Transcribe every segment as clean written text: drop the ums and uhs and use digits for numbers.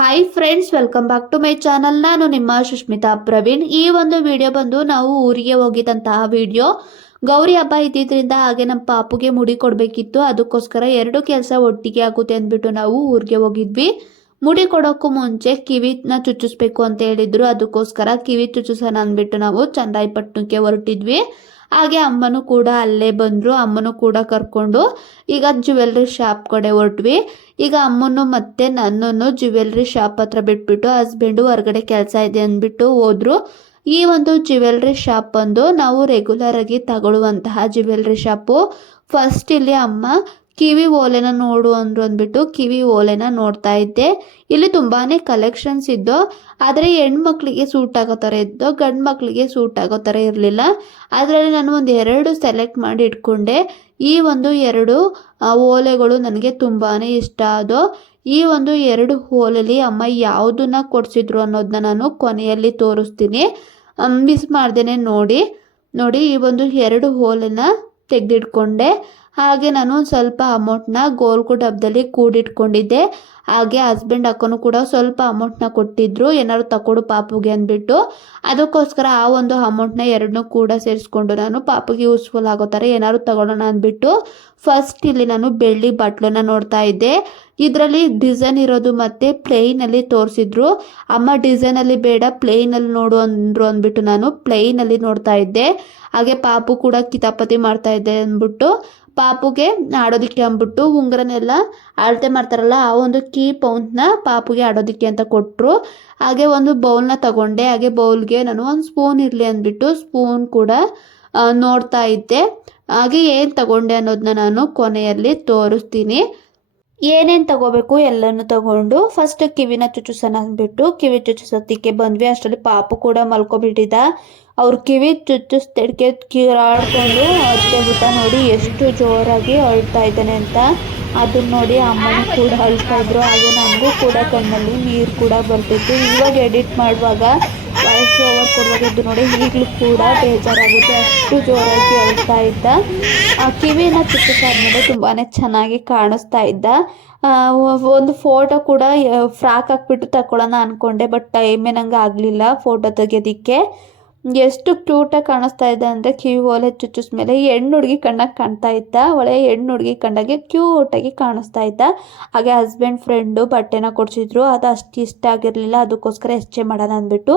Hi friends, welcome back to my channel. ನಾನು ನಿಮ್ಮ ಸುಷ್ಮಿತಾ ಪ್ರವೀಣ್. ಈ ಒಂದು ವಿಡಿಯೋ ಬಂದು ನಾವು ಊರಿಗೆ ಹೋಗಿದ್ದಂತಹ ವಿಡಿಯೋ. ಗೌರಿ ಹಬ್ಬ ಇದ್ದಿದ್ರಿಂದ ಹಾಗೆ ನಮ್ಮ ಪಾಪುಗೆ ಮುಡಿ ಕೊಡಬೇಕಿತ್ತು. ಅದಕ್ಕೋಸ್ಕರ ಎರಡು ಕೆಲಸ ಒಟ್ಟಿಗೆ ಆಗುತ್ತೆ ಅಂದ್ಬಿಟ್ಟು ನಾವು ಊರಿಗೆ ಹೋಗಿದ್ವಿ. ಮುಡಿ ಕೊಡೋಕ್ಕೂ ಮುಂಚೆ ಕಿವಿನ ಚುಚ್ಚಿಸ್ಬೇಕು ಅಂತ ಹೇಳಿದ್ರು. ಅದಕ್ಕೋಸ್ಕರ ಕಿವಿ ಚುಚ್ಚಿಸೋಣ ಅಂದ್ಬಿಟ್ಟು ನಾವು ಚಂದ್ರಾಯಪಟ್ಟಣಕ್ಕೆ ಹೊರಟಿದ್ವಿ. ಹಾಗೆ ಅಮ್ಮನೂ ಕೂಡ ಅಲ್ಲೇ ಬಂದರು. ಅಮ್ಮನೂ ಕೂಡ ಕರ್ಕೊಂಡು ಈಗ ಜ್ಯುವೆಲ್ರಿ ಶಾಪ್ ಕಡೆ ಹೊರಟ್ವಿ. ಈಗ ಅಮ್ಮನ್ನು ಮತ್ತೆ ನನ್ನನ್ನು ಜ್ಯುವೆಲ್ರಿ ಶಾಪ್ ಹತ್ರ ಬಿಟ್ಬಿಟ್ಟು ಹಸ್ಬೆಂಡು ಹೊರಗಡೆ ಕೆಲಸ ಇದೆ ಅಂದ್ಬಿಟ್ಟು ಹೋದ್ರು. ಈ ಒಂದು ಜ್ಯುವೆಲ್ರಿ ಶಾಪ್ ಬಂದು ನಾವು ರೆಗ್ಯುಲರ್ ಆಗಿ ತಗೊಳ್ಳುವಂತಹ ಜ್ಯುವೆಲ್ರಿ ಶಾಪು. ಫಸ್ಟ್ ಇಲ್ಲಿ ಅಮ್ಮ ಕಿವಿ ಓಲೆನ ನೋಡು ಅಂದ್ರು ಅಂದ್ಬಿಟ್ಟು ಕಿವಿ ಓಲೆನ ನೋಡ್ತಾ ಇದ್ದೆ. ಇಲ್ಲಿ ತುಂಬಾನೇ ಕಲೆಕ್ಷನ್ಸ್ ಇದ್ದು, ಆದರೆ ಹೆಣ್ಮಕ್ಳಿಗೆ ಸೂಟ್ ಆಗೋ ಥರ ಇದ್ದು, ಗಂಡು ಮಕ್ಕಳಿಗೆ ಸೂಟ್ ಆಗೋ ಥರ ಇರಲಿಲ್ಲ. ಅದರಲ್ಲಿ ನಾನು ಒಂದು 2 ಸೆಲೆಕ್ಟ್ ಮಾಡಿ ಇಟ್ಕೊಂಡೆ. ಈ ಒಂದು 2 ಓಲೆಗಳು ನನಗೆ ತುಂಬಾ ಇಷ್ಟ ಆದವು. ಈ ಒಂದು 2 ಓಲೆಲಿ ಅಮ್ಮ ಯಾವುದನ್ನ ಕೊಡಿಸಿದ್ರು ಅನ್ನೋದನ್ನ ನಾನು ಕೊನೆಯಲ್ಲಿ ತೋರಿಸ್ತೀನಿ. ಮಿಸ್ ಮಾಡ್ದೇನೆ ನೋಡಿ. ಈ ಒಂದು 2 ಓಲೆನ ತೆಗೆದಿಟ್ಕೊಂಡೆ. ಹಾಗೆ ನಾನು ಸ್ವಲ್ಪ ಅಮೌಂಟ್ನ ಗೋಲ್ಕು ಡಬ್ಬದಲ್ಲಿ ಕೂಡಿಟ್ಕೊಂಡಿದ್ದೆ. ಹಾಗೆ ಹಸ್ಬೆಂಡ್ ಅಕ್ಕನೂ ಕೂಡ ಸ್ವಲ್ಪ ಅಮೌಂಟ್ನ ಕೊಟ್ಟಿದ್ರು, ಏನಾದ್ರು ತಕೊಡು ಪಾಪುಗೆ ಅಂದ್ಬಿಟ್ಟು. ಅದಕ್ಕೋಸ್ಕರ ಆ ಒಂದು ಅಮೌಂಟ್ನ 2 ಕೂಡ ಸೇರಿಸ್ಕೊಂಡು ನಾನು ಪಾಪುಗೆ ಯೂಸ್ಫುಲ್ ಆಗೋ ಥರ ಏನಾದ್ರು ತಗೊಳ್ಳೋಣ ಅಂದ್ಬಿಟ್ಟು ಫಸ್ಟ್ ಇಲ್ಲಿ ನಾನು ಬೆಳ್ಳಿ ಬಟ್ಲನ್ನ ನೋಡ್ತಾ ಇದ್ದೆ. ಇದರಲ್ಲಿ ಡಿಸೈನ್ ಇರೋದು ಮತ್ತು ಪ್ಲೇನಲ್ಲಿ ತೋರಿಸಿದ್ರು. ಅಮ್ಮ ಡಿಸೈನಲ್ಲಿ ಬೇಡ ಪ್ಲೇನಲ್ಲಿ ನೋಡು ಅಂದರು ಅಂದ್ಬಿಟ್ಟು ನಾನು ಪ್ಲೇನಲ್ಲಿ ನೋಡ್ತಾ ಇದ್ದೆ. ಹಾಗೆ ಪಾಪು ಕೂಡ ಕಿತಾಪತಿ ಮಾಡ್ತಾ ಇದ್ದೆ ಅಂದ್ಬಿಟ್ಟು ಪಾಪುಗೆ ಆಡೋದಕ್ಕೆ ಅಂದ್ಬಿಟ್ಟು ಉಂಗುರನೆಲ್ಲ ಅಳತೆ ಮಾಡ್ತಾರಲ್ಲ ಆ ಒಂದು ಕೀ ಪೌಂಟ್ನ ಪಾಪುಗೆ ಆಡೋದಕ್ಕೆ ಅಂತ ಕೊಟ್ಟರು. ಹಾಗೆ ಒಂದು ಬೌಲ್ನ ತಗೊಂಡೆ. ಹಾಗೆ ಬೌಲ್ಗೆ ನಾನು ಒಂದು ಸ್ಪೂನ್ ಇರಲಿ ಅಂದ್ಬಿಟ್ಟು ಸ್ಪೂನ್ ಕೂಡ ನೋಡ್ತಾ ಇದ್ದೆ. ಹಾಗೆ ಏನು ತಗೊಂಡೆ ಅನ್ನೋದನ್ನ ನಾನು ಕೊನೆಯಲ್ಲಿ ತೋರಿಸ್ತೀನಿ. ಏನೇನು ತಗೋಬೇಕು ಎಲ್ಲನೂ ತಗೊಂಡು ಫಸ್ಟ್ ಕಿವಿನ ಚುಚ್ಚಿಸೋಣ ಅಂದ್ಬಿಟ್ಟು ಕಿವಿ ಚುಚ್ಚಿಸೋದಕ್ಕೆ ಬಂದ್ವಿ. ಅಷ್ಟರಲ್ಲಿ ಪಾಪು ಕೂಡ ಮಲ್ಕೊಬಿಟ್ಟಿದ್ದ. ಅವ್ರ ಕಿವಿ ಚುಚ್ಚಿಸ್ತಿಡ್ಕೆ ಕೀರಾಡ್ಕೊಂಡು ಬಿಟ್ಟ. ನೋಡಿ ಎಷ್ಟು ಜೋರಾಗಿ ಅಳ್ತಾ ಇದ್ದಾನೆ ಅಂತ. ಅದನ್ನ ನೋಡಿ ಅಮ್ಮನೂ ಕೂಡ ಅಳ್ತಾ ಇದ್ರು. ಹಾಗೆ ನನಗೂ ಕೂಡ ಕಣ್ಣಲ್ಲಿ ನೀರು ಕೂಡ ಬರ್ತಿತ್ತು. ಇವಾಗ ಎಡಿಟ್ ಮಾಡುವಾಗ ವಾಯ್ಸ್ ಓವರ್ ಕೊಡುವಾಗಿದ್ದು ನೋಡಿ ಈಗಲೂ ಕೂಡ ಬೇಜಾರಾಗುತ್ತೆ, ಅಷ್ಟು ಜೋರಾಗಿ ಅಳ್ತಾ ಇದ್ದ. ಆ ಕಿವಿನ ಚುಚ್ಚಿಸಾದ್ಮೇಲೆ ತುಂಬಾ ಚೆನ್ನಾಗಿ ಕಾಣಿಸ್ತಾ ಇದ್ದ. ಒಂದು ಫೋಟೋ ಕೂಡ ಫ್ರಾಕ್ ಹಾಕ್ಬಿಟ್ಟು ತಗೊಳ್ಳೋಣ ಅಂದ್ಕೊಂಡೆ, ಬಟ್ ಟೈಮೇ ನಂಗೆ ಆಗಲಿಲ್ಲ ಫೋಟೋ ತೆಗೆಯೋದಕ್ಕೆ. ಎಷ್ಟು ಕ್ಯೂಟಾಗಿ ಕಾಣಿಸ್ತಾ ಇದ್ದ ಅಂದರೆ ಕಿವಿ ಓಲೆ ಚುಚ್ಚಿಸ್ಮೇಲೆ ಹೆಣ್ಣು ಹುಡುಗಿ ಕಣ್ಣಾಗಿ ಕಾಣ್ತಾ ಇದ್ದ. ಒಳ್ಳೆ ಹೆಣ್ಣು ಹುಡುಗಿ ಕಣ್ಣಾಗೆ ಕ್ಯೂಟಾಗಿ ಕಾಣಿಸ್ತಾ ಇದ್ದ. ಹಾಗೆ ಹಸ್ಬೆಂಡ್ ಫ್ರೆಂಡು ಬಟ್ಟೆನ ಕೊಡಿಸಿದ್ರು. ಅದು ಅಷ್ಟು ಇಷ್ಟ ಆಗಿರಲಿಲ್ಲ. ಅದಕ್ಕೋಸ್ಕರ ಎಸ್ಚೆ ಮಾಡೋಣ ಅಂದ್ಬಿಟ್ಟು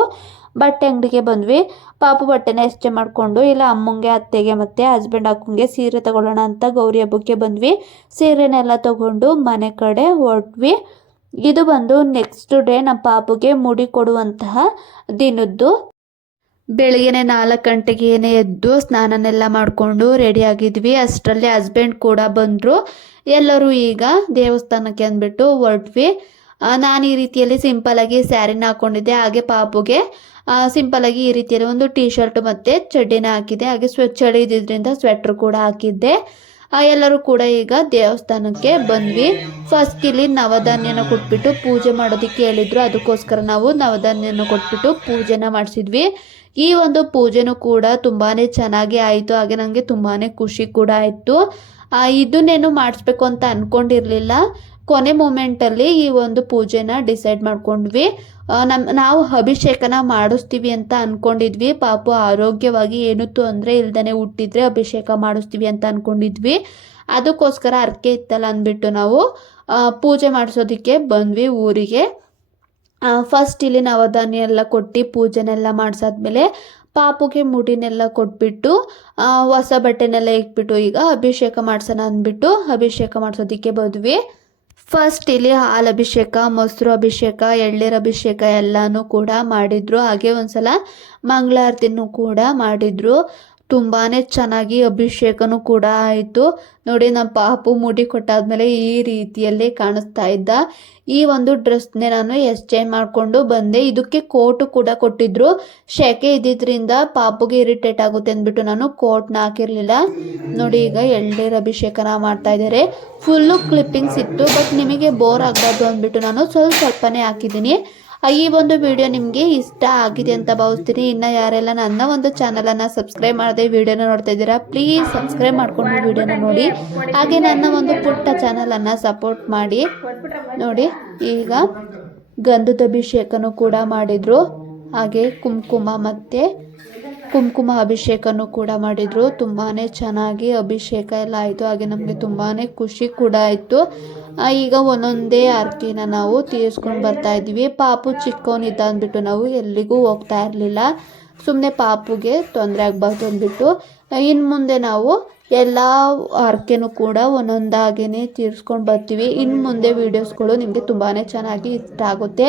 ಬಟ್ಟೆ ಅಂಗಡಿಗೆ ಬಂದ್ವಿ. ಪಾಪು ಬಟ್ಟೆನ ಎಸ್ಚೆ ಮಾಡಿಕೊಂಡು ಇಲ್ಲ ಅಮ್ಮಂಗೆ ಅತ್ತೆಗೆ ಮತ್ತು ಹಸ್ಬೆಂಡ್ ಅಕ್ಕಂಗೆ ಸೀರೆ ತಗೊಳ್ಳೋಣ ಅಂತ ಗೌರಿ ಹಬ್ಬಕ್ಕೆ ಬಂದ್ವಿ. ಸೀರೆನೆಲ್ಲ ತಗೊಂಡು ಮನೆ ಕಡೆ ಹೊರಟ್ವಿ. ಇದು ಬಂದು ನೆಕ್ಸ್ಟ್ ಡೇ ನಮ್ಮ ಪಾಪುಗೆ ಮುಡಿ ಕೊಡುವಂತಹ ದಿನದ್ದು. ಬೆಳಗ್ಗೆನೆ 4 ಗಂಟೆಗೆ ಎದ್ದು ಸ್ನಾನನೆಲ್ಲ ಮಾಡಿಕೊಂಡು ರೆಡಿಯಾಗಿದ್ವಿ. ಅಷ್ಟರಲ್ಲಿ ಹಸ್ಬೆಂಡ್ ಕೂಡ ಬಂದರು. ಎಲ್ಲರೂ ಈಗ ದೇವಸ್ಥಾನಕ್ಕೆ ಅಂದ್ಬಿಟ್ಟು ಹೊರಟ್ವಿ. ನಾನು ಈ ರೀತಿಯಲ್ಲಿ ಸಿಂಪಲಾಗಿ ಸ್ಯಾರಿನ ಹಾಕ್ಕೊಂಡಿದ್ದೆ. ಹಾಗೆ ಪಾಪುಗೆ ಸಿಂಪಲಾಗಿ ಈ ರೀತಿಯಲ್ಲಿ ಒಂದು ಟೀ ಶರ್ಟ್ ಮತ್ತು ಚಡ್ಡಿನ ಹಾಕಿದ್ದೆ. ಹಾಗೆ ಚಳಿ ಇದ್ದಿದ್ದರಿಂದ ಸ್ವೆಟ್ರ್ ಕೂಡ ಹಾಕಿದ್ದೆ. ಎಲ್ಲರೂ ಕೂಡ ಈಗ ದೇವಸ್ಥಾನಕ್ಕೆ ಬಂದ್ವಿ. ಫಸ್ಟ್ ಇಲ್ಲಿ ನವಧಾನ್ಯನ ಕೊಟ್ಬಿಟ್ಟು ಪೂಜೆ ಮಾಡೋದಕ್ಕೆ ಹೇಳಿದ್ರು. ಅದಕ್ಕೋಸ್ಕರ ನಾವು ನವಧಾನ್ಯನ ಕೊಟ್ಬಿಟ್ಟು ಪೂಜೆನ ಮಾಡಿಸಿದ್ವಿ. ಈ ಒಂದು ಪೂಜೆನೂ ಕೂಡ ತುಂಬಾ ಚೆನ್ನಾಗಿ ಆಯಿತು. ಹಾಗೆ ನನಗೆ ತುಂಬಾ ಖುಷಿ ಕೂಡ ಆಯಿತು. ಇದನ್ನೇನು ಮಾಡಿಸ್ಬೇಕು ಅಂತ ಅಂದ್ಕೊಂಡಿರಲಿಲ್ಲ. ಕೊನೆ ಮೂಮೆಂಟಲ್ಲಿ ಈ ಒಂದು ಪೂಜೆನ ಡಿಸೈಡ್ ಮಾಡ್ಕೊಂಡ್ವಿ. ನಾವು ಅಭಿಷೇಕನ ಮಾಡಿಸ್ತೀವಿ ಅಂತ ಅಂದ್ಕೊಂಡಿದ್ವಿ. ಪಾಪು ಆರೋಗ್ಯವಾಗಿ ಏನು ತೊಂದರೆ ಇಲ್ದೇ ಹುಟ್ಟಿದ್ರೆ ಅಭಿಷೇಕ ಮಾಡಿಸ್ತೀವಿ ಅಂತ ಅಂದ್ಕೊಂಡಿದ್ವಿ. ಅದಕ್ಕೋಸ್ಕರ ಅರ್ಕೆ ಇತ್ತಲ್ಲ ಅಂದ್ಬಿಟ್ಟು ನಾವು ಪೂಜೆ ಮಾಡಿಸೋದಕ್ಕೆ ಬಂದ್ವಿ ಊರಿಗೆ. ಫಸ್ಟ್ ಇಲ್ಲಿ ನವಧಾನ್ಯ ಎಲ್ಲ ಕೊಟ್ಟು ಪೂಜೆನೆಲ್ಲ ಮಾಡಿಸಾದ್ಮೇಲೆ ಪಾಪುಗೆ ಮುಡಿನೆಲ್ಲ ಕೊಟ್ಬಿಟ್ಟು ಹೊಸ ಬಟ್ಟೆನೆಲ್ಲ ಇಟ್ಬಿಟ್ಟು ಈಗ ಅಭಿಷೇಕ ಮಾಡ್ಸೋಣ ಅಂದ್ಬಿಟ್ಟು ಅಭಿಷೇಕ ಮಾಡಿಸೋದಕ್ಕೆ ಬಂದ್ವಿ. ಫಸ್ಟ್ ಇಲ್ಲಿ ಹಾಲು ಅಭಿಷೇಕ, ಮೊಸರು ಅಭಿಷೇಕ, ಎಳ್ನೀರು ಅಭಿಷೇಕ ಎಲ್ಲನೂ ಕೂಡ ಮಾಡಿದ್ರು. ಹಾಗೆ ಒಂದ್ಸಲ ಮಂಗಳಾರತಿನೂ ಕೂಡ ಮಾಡಿದ್ರು. ತುಂಬಾ ಚೆನ್ನಾಗಿ ಅಭಿಷೇಕನೂ ಕೂಡ ಆಯಿತು. ನೋಡಿ ನಮ್ಮ ಪಾಪು ಮುಡಿ ಕೊಟ್ಟಾದ್ಮೇಲೆ ಈ ರೀತಿಯಲ್ಲಿ ಕಾಣಿಸ್ತಾ ಇದ್ದ. ಈ ಒಂದು ಡ್ರೆಸ್ನೇ ನಾನು ಎಕ್ಸ್ಚೇಂಜ್ ಮಾಡಿಕೊಂಡು ಬಂದೆ. ಇದಕ್ಕೆ ಕೋಟು ಕೂಡ ಕೊಟ್ಟಿದ್ರು. ಶೆಕೆ ಇದ್ದಿದ್ದರಿಂದ ಪಾಪುಗೆ ಇರಿಟೇಟ್ ಆಗುತ್ತೆ ಅಂದ್ಬಿಟ್ಟು ನಾನು ಕೋಟ್ನ ಹಾಕಿರಲಿಲ್ಲ. ನೋಡಿ ಈಗ ಎಳ್ನೀರು ಅಭಿಷೇಕನ ಮಾಡ್ತಾ ಇದ್ದಾರೆ. ಫುಲ್ಲು ಕ್ಲಿಪ್ಪಿಂಗ್ಸ್ ಇತ್ತು, ಬಟ್ ನಿಮಗೆ ಬೋರ್ ಆಗಬಾರ್ದು ಅಂದ್ಬಿಟ್ಟು ನಾನು ಸ್ವಲ್ಪನೇ ಹಾಕಿದ್ದೀನಿ. ಈ ಒಂದು ವಿಡಿಯೋ ನಿಮಗೆ ಇಷ್ಟ ಆಗಿದೆ ಅಂತ ಭಾವಿಸ್ತೀನಿ. ಇನ್ನು ಯಾರೆಲ್ಲ ನನ್ನ ಒಂದು ಚಾನಲನ್ನು ಸಬ್ಸ್ಕ್ರೈಬ್ ಮಾಡದೆ ವಿಡಿಯೋನ ನೋಡ್ತಾ ಇದ್ದೀರಾ, ಪ್ಲೀಸ್ ಸಬ್ಸ್ಕ್ರೈಬ್ ಮಾಡ್ಕೊಂಡು ವಿಡಿಯೋನ ನೋಡಿ. ಹಾಗೆ ನನ್ನ ಒಂದು ಪುಟ್ಟ ಚಾನಲನ್ನು ಸಪೋರ್ಟ್ ಮಾಡಿ. ನೋಡಿ ಈಗ ಗಂಧದ ಅಭಿಷೇಕನೂ ಕೂಡ ಮಾಡಿದರು. ಹಾಗೆ ಕುಂಕುಮ ಅಭಿಷೇಕನೂ ಕೂಡ ಮಾಡಿದರು. ತುಂಬಾ ಚೆನ್ನಾಗಿ ಅಭಿಷೇಕ ಎಲ್ಲ ಆಯಿತು. ಹಾಗೆ ನಮಗೆ ತುಂಬಾ ಖುಷಿ ಕೂಡ ಆಯಿತು. ಈಗ ಒಂದೊಂದೇ ಹರಕೆನ ನಾವು ತೀರಿಸ್ಕೊಂಡು ಬರ್ತಾ ಇದ್ವಿ. ಪಾಪು ಚಿಕ್ಕವನಿದ್ದ ಅಂದ್ಬಿಟ್ಟು ನಾವು ಎಲ್ಲಿಗೂ ಹೋಗ್ತಾ ಇರಲಿಲ್ಲ. ಸುಮ್ಮನೆ ಪಾಪುಗೆ ತೊಂದರೆ ಆಗಬಾರ್ದು ಅಂದ್ಬಿಟ್ಟು ಇನ್ನು ಮುಂದೆ ನಾವು ಎಲ್ಲ ಹರಕೆನೂ ಕೂಡ ಒಂದೊಂದಾಗೇ ತೀರಿಸ್ಕೊಂಡು ಬರ್ತೀವಿ. ಇನ್ನು ಮುಂದೆ ವೀಡಿಯೋಸ್ಗಳು ನಿಮಗೆ ತುಂಬಾ ಚೆನ್ನಾಗಿ ಇಷ್ಟ ಆಗುತ್ತೆ.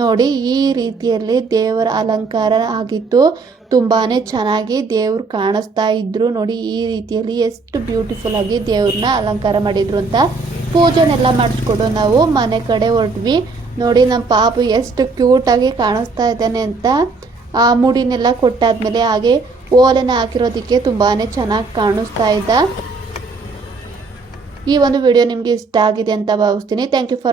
ನೋಡಿ, ಈ ರೀತಿಯಲ್ಲಿ ದೇವರ ಅಲಂಕಾರ ಆಗಿತ್ತು. ತುಂಬಾ ಚೆನ್ನಾಗಿ ದೇವ್ರು ಕಾಣಿಸ್ತಾ ಇದ್ರು. ನೋಡಿ, ಈ ರೀತಿಯಲ್ಲಿ ಎಷ್ಟು ಬ್ಯೂಟಿಫುಲ್ ಆಗಿ ದೇವ್ರನ್ನ ಅಲಂಕಾರ ಮಾಡಿದ್ರು ಅಂತ. ಪೂಜೆನೆಲ್ಲ ಮಾಡಿಸ್ಕೊಂಡು ನಾವು ಮನೆ ಕಡೆ ಹೊರಟ್ವಿ. ನೋಡಿ, ನಮ್ಮ ಪಾಪು ಎಷ್ಟು ಕ್ಯೂಟಾಗಿ ಕಾಣಿಸ್ತಾ ಇದ್ದಾನೆ ಅಂತ. ಆ ಮುಡಿನೆಲ್ಲ ಕೊಟ್ಟಾದ್ಮೇಲೆ ಹಾಗೆ ಓಲೆನ ಹಾಕಿರೋದಕ್ಕೆ ತುಂಬಾ ಚೆನ್ನಾಗಿ ಕಾಣಿಸ್ತಾ ಇದ್ದ. ಈ ಒಂದು ವಿಡಿಯೋ ನಿಮಗೆ ಇಷ್ಟ ಆಗಿದೆ ಅಂತ ಭಾವಿಸ್ತೀನಿ. Thank you for